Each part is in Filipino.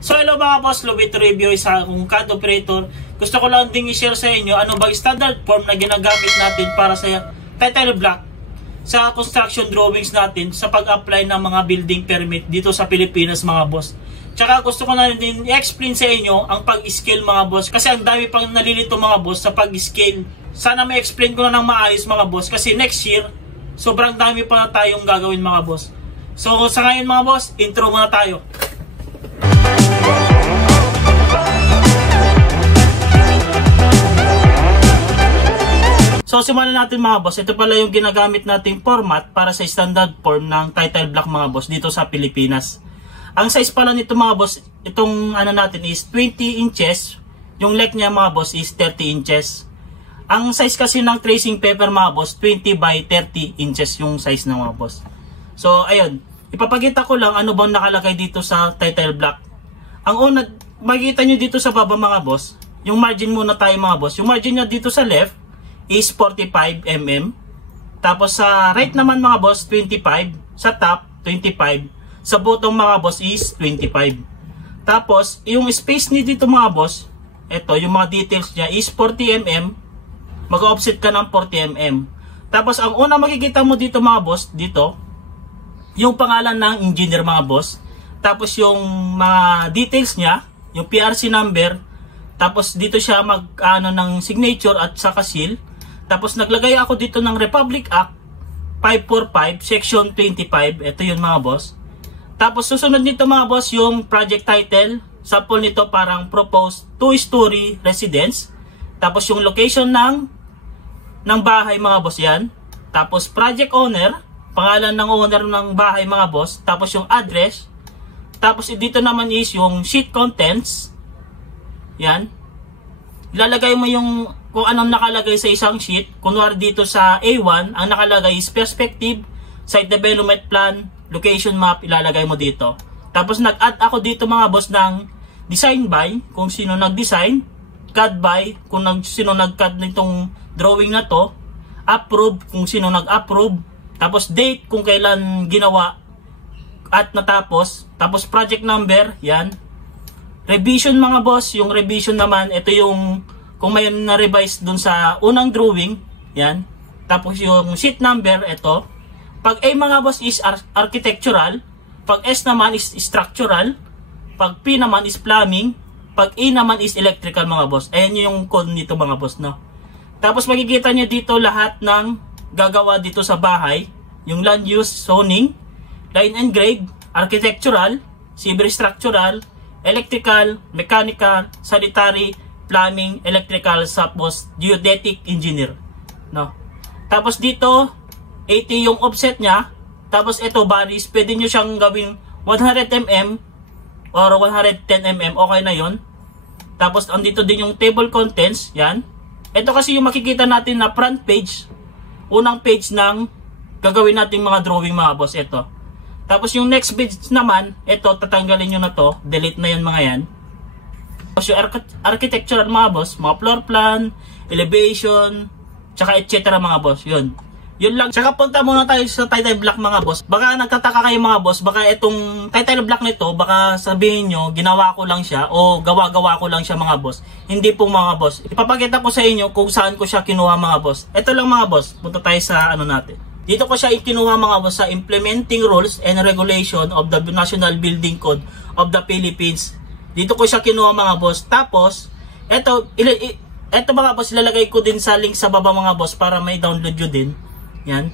So hello mga boss, Lubito Review, isa akong CAD operator. Gusto ko lang ding i-share sa inyo ano ba standard form na ginagamit natin para sa title block sa construction drawings natin sa pag-apply ng mga building permit dito sa Pilipinas mga boss. Tsaka gusto ko na din i-explain sa inyo ang pag-scale mga boss, kasi ang dami pang nalilito mga boss sa pag-scale. Sana may explain ko na ng maayos mga boss, kasi next year sobrang dami pa na tayong gagawin mga boss. So sa ngayon mga boss, intro muna tayo. So simulan natin mga boss. Ito pala yung ginagamit nating format para sa standard form ng title block mga boss dito sa Pilipinas. Ang size pala nito mga boss, itong ano natin is 20 inches. Yung length niya mga boss is 30 inches. Ang size kasi ng tracing paper mga boss, 20 by 30 inches yung size ng mga boss. So ayun, ipapakita ko lang ano bang nakalagay dito sa title block. Ang una, makikita nyo dito sa baba mga boss, yung margin muna tayo mga boss. Yung margin niya dito sa left is 45 mm. Tapos sa right naman mga boss, 25. Sa top, 25. Sa bottom mga boss is 25. Tapos, yung space ni dito mga boss, ito, yung mga details niya is 40 mm. Mag-offset ka ng 40 mm. Tapos, ang una makikita mo dito mga boss, dito, yung pangalan ng engineer mga boss. Tapos, yung mga details niya, yung PRC number. Tapos, dito siya mag-ano ng signature at saka seal. Tapos naglagay ako dito ng Republic Act 545 Section 25. Ito yun mga boss. Tapos susunod nito mga boss yung project title. Sample nito parang proposed 2-story residence. Tapos yung location ng bahay mga boss yan. Tapos project owner, pangalan ng owner ng bahay mga boss. Tapos yung address. Tapos dito naman is yung sheet contents. Yan. Ilalagay mo yung kung anong nakalagay sa isang sheet. Kunwari dito sa A1, ang nakalagay is perspective, site development plan, location map, ilalagay mo dito. Tapos nag-add ako dito mga boss ng design by, kung sino nag-design, CAD by, kung sino nag-CAD nitong drawing na to, approve, kung sino nag-approve, tapos date, kung kailan ginawa at natapos, tapos project number, yan. Revision mga boss, yung revision naman, ito yung kung may na-revise dun sa unang drawing, yan. Tapos yung sheet number, ito. Pag A mga boss is architectural, pag S naman is structural, pag P naman is plumbing, pag E naman is electrical mga boss. Ayan yung code nito mga boss, no. Tapos makikita nyo dito lahat ng gagawa dito sa bahay, yung land use, zoning, line and grade, architectural, civil structural, electrical, mechanical, sanitary, plumbing, electrical, tapos geodetic engineer, no. Tapos dito 80 yung offset niya. Tapos ito varies, pwede nyo siyang gawing 100 mm or 110 mm, okay na yon. Tapos andito din yung table contents, yan. Ito kasi yung makikita natin na front page, unang page ng gagawin nating mga drawing mga boss, ito. Tapos yung next page naman, ito tatanggalin nyo na to, delete na yan mga yan. Tapos yung architectural mga boss, mga floor plan, elevation, tsaka etc. mga boss, yun. Yun lang. Tsaka punta muna tayo sa title block mga boss. Baka nagtataka kayo mga boss, baka itong title block nito, baka sabihin nyo, ginawa ko lang siya o gawa-gawa ko lang siya mga boss. Hindi po mga boss. Ipapakita ko sa inyo kung saan ko siya kinuha mga boss. Ito lang mga boss, punta tayo sa ano natin. Dito ko siya ikinuha mga boss sa Implementing Rules and Regulation of the National Building Code of the Philippines. Dito ko siya kinuha mga boss. Tapos, eto mga boss, ilalagay ko din sa link sa baba mga boss para may download nyo din. Yan.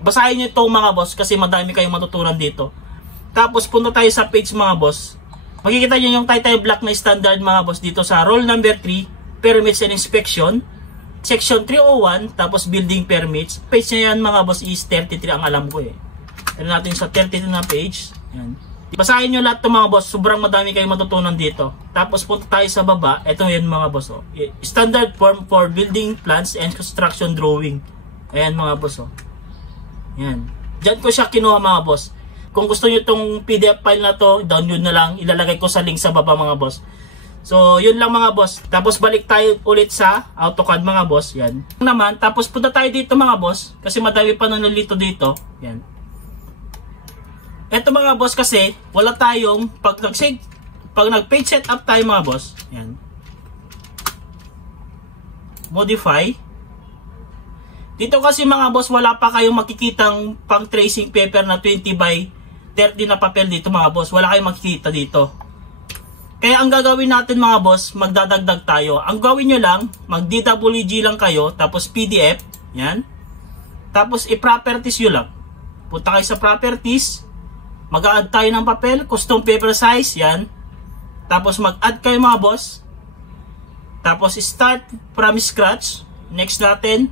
Basahin nyo ito mga boss kasi madami kayong matutunan dito. Tapos punta tayo sa page mga boss. Makikita nyo yung title block na standard mga boss dito sa roll number 3, Permits and Inspection, Section 301, tapos Building Permits. Page na yan mga boss is 33 ang alam ko eh. Tignan natin sa 33 na page. Yan. Basahin nyo lahat ito mga boss. Sobrang madami kayong matutunan dito. Tapos punta tayo sa baba. Ito yan mga boss. Oh. Standard form for building plans and construction drawing. Ayan mga boss. Oh. Yan. Diyan ko siya kinuha mga boss. Kung gusto nyo itong PDF file na to, download na lang. Ilalagay ko sa link sa baba mga boss. So yun lang mga boss. Tapos balik tayo ulit sa AutoCAD mga boss. Yan. Naman, tapos punta tayo dito mga boss. Kasi madami pa nalilito dito. Yan. Eto mga boss kasi, wala tayong, pag nag-save pag nag-page setup tayo mga boss, yan. Modify. Dito kasi mga boss, wala pa kayong makikitang pang tracing paper na 20 by 30 na papel dito mga boss. Wala kayong makikita dito. Kaya ang gagawin natin mga boss, magdadagdag tayo. Ang gawin nyo lang, mag-DWG lang kayo, tapos PDF, yan. Tapos i-properties nyo lang. Punta kayo sa properties, mag-add tayo ng papel, custom paper size, yan. Tapos mag-add kayo mga boss. Tapos start from scratch. Next natin.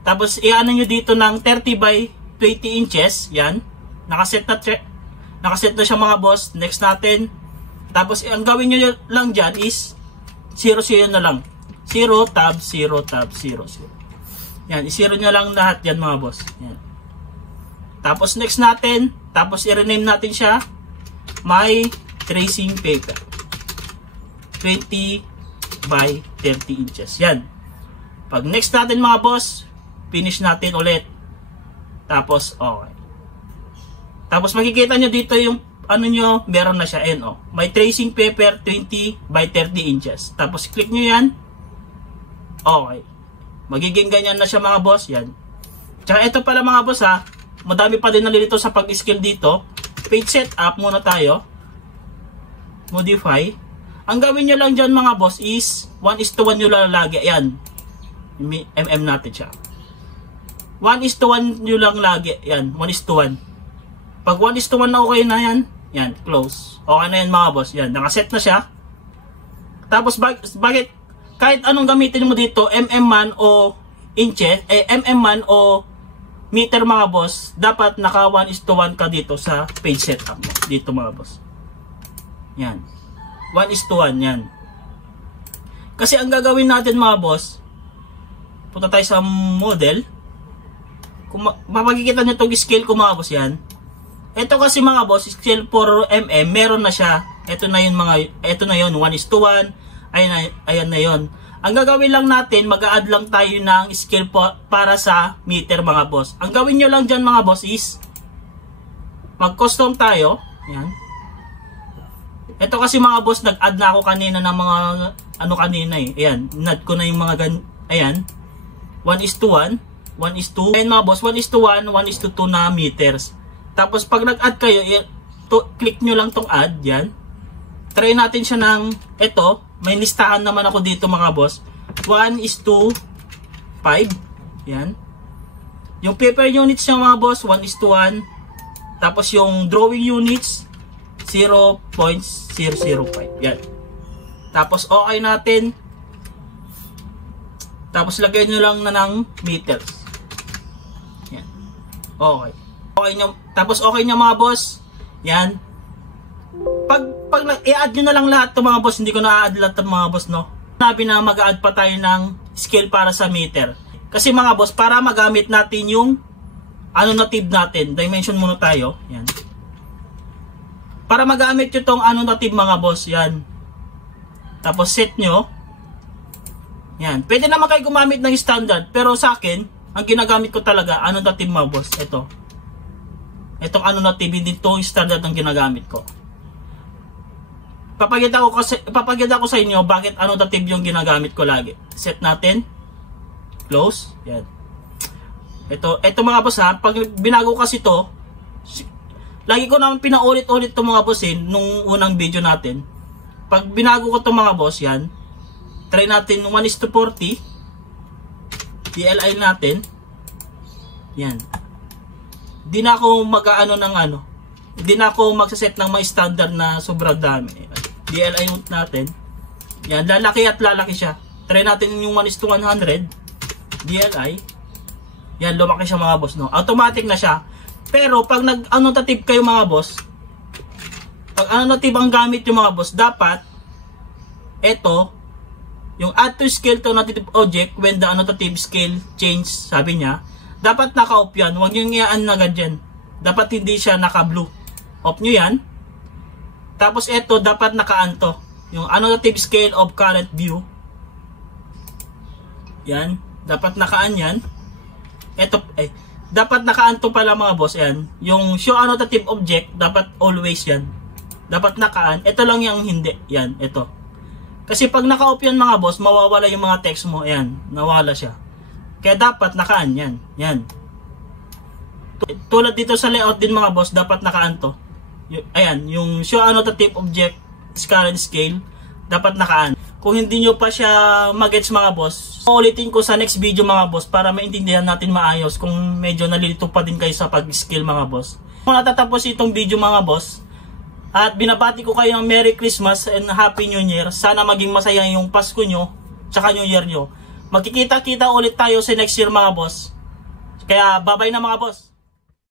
Tapos i-ano nyo dito ng 30 by 20 inches. Yan. Nakaset na siya mga boss. Next natin. Tapos ang gawin nyo lang dyan is 0 na lang. 0 tab 0 tab 0 0. Yan. I-0 nyo lang lahat yan mga boss. Yan. Tapos next natin. Tapos i-rename natin siya. My tracing paper. 20 by 30 inches. Yan. Pag next natin mga boss, finish natin ulit. Tapos, okay. Tapos makikita nyo dito yung ano nyo, meron na siya. And, may tracing paper 20 by 30 inches. Tapos click nyo yan. Okay. Magiging ganyan na siya mga boss. Yan. Tsaka ito pala mga boss ha. Madami pa din nalilito sa pag-skill dito. Page setup muna tayo. Modify. Ang gawin nyo lang dyan mga boss is 1:1 nyo lalagi. Ayan. MM natin siya. 1:1 nyo lang lagi. Ayan. 1:1. Pag 1:1 na okay na yan. Yan. Close. Okay na yan mga boss. Yan. Nakaset na siya. Tapos bakit kahit anong gamitin mo dito, MM man o inches, MM man o meter mga boss, dapat naka 1:1 ka dito sa page setup mo. Dito mga boss. Yan. 1:1 yan. Kasi ang gagawin natin mga boss, punta tayo sa model. Kung mapagkikita nyo itong scale ko mga boss yan. Ito kasi mga boss, scale for mm, meron na siya. Ito na yun mga, ito na yun, 1:1. Ayan na yun. Ang gagawin lang natin, mag-a-add lang tayo ng scale para sa meter mga boss. Ang gawin nyo lang dyan mga boss is, mag-custom tayo. Ayan. Ito kasi mga boss, nag-add na ako kanina ng mga ano kanina eh. Ayan, nag ko na yung mga ayan. 1:1, 1:2. Ayan mga boss, 1:1, 1:2 na meters. Tapos pag nag-add kayo, click nyo lang tong add, yan. Try natin siya ng, ito, may listahan naman ako dito mga boss. 1:5. Yan. Yung paper units niya mga boss, 1:1. Tapos yung drawing units, 0.005. Yan. Tapos okay natin. Tapos lagay nyo lang na ng meters. Yan. Okay. Okay nyo. Tapos okay nyo mga boss. Yan. Pag i-add nyo na lang lahat to mga boss, hindi ko na-add lahat to mga boss, no? Sabi na mag-add pa tayo ng scale para sa meter. Kasi mga boss, para magamit natin yung annotative natin. Dimension muna tayo. Yan. Para magamit nyo tong annotative mga boss, yan. Tapos set nyo. Yan. Pwede naman kayo gumamit ng standard. Pero sa akin, ang ginagamit ko talaga, annotative mga boss. Ito. Itong annotative, hindi itong standard ang ginagamit ko. Papagita ko sa inyo bakit annotative yung ginagamit ko lagi. Set natin. Close. Yan. Ito mga boss ha, pag binago kasi to, lagi ko naman pinaulit-ulit to mga boss nung unang video natin. Pag binago ko to mga boss, yan. Try natin 1:40. DLI natin. Yan. Di na ako mag-aano ng ano. Hindi na ako magsaset ng mga standard na sobrang dami. DLI natin. Yan, lalaki at lalaki siya. Try natin yung 1:100. DLI. Yan, lumaki siya mga boss, no? Automatic na siya. Pero pag nag-annotative kayo mga boss, pag annotative ang gamit yung mga boss, dapat ito, yung add to scale to annotative object when the annotative scale change, sabi niya, dapat naka-off yan. Huwag nyo ngayaan na ganyan. Dapat hindi siya naka-blue. Off nyo yan. Tapos ito, dapat naka-anto. Yung annotative scale of current view. Yan. Dapat naka-an yan. Ito, dapat naka-anto pala mga boss. Yan. Yung show annotative object, dapat always yan. dapat naka-on. Ito lang yung hindi. Yan, ito. Kasi pag naka-off yan mga boss, mawawala yung mga text mo. Ayan, nawala siya. Kaya dapat naka-on yan. Yan. Tulad dito sa layout din mga boss, dapat naka-on to. Ayan, yung show annotative object current scale, dapat naka-on. Kung hindi nyo pa siya mag-gets mga boss, ulitin ko sa next video mga boss para maintindihan natin maayos kung medyo nalilito pa din kayo sa pag-skill mga boss. Kung natatapos itong video mga boss, at binabati ko kayo ng Merry Christmas and Happy New Year. Sana maging masaya yung Pasko nyo, tsaka New Year nyo. Magkikita-kita ulit tayo sa next year mga boss. Kaya bye-bye na mga boss.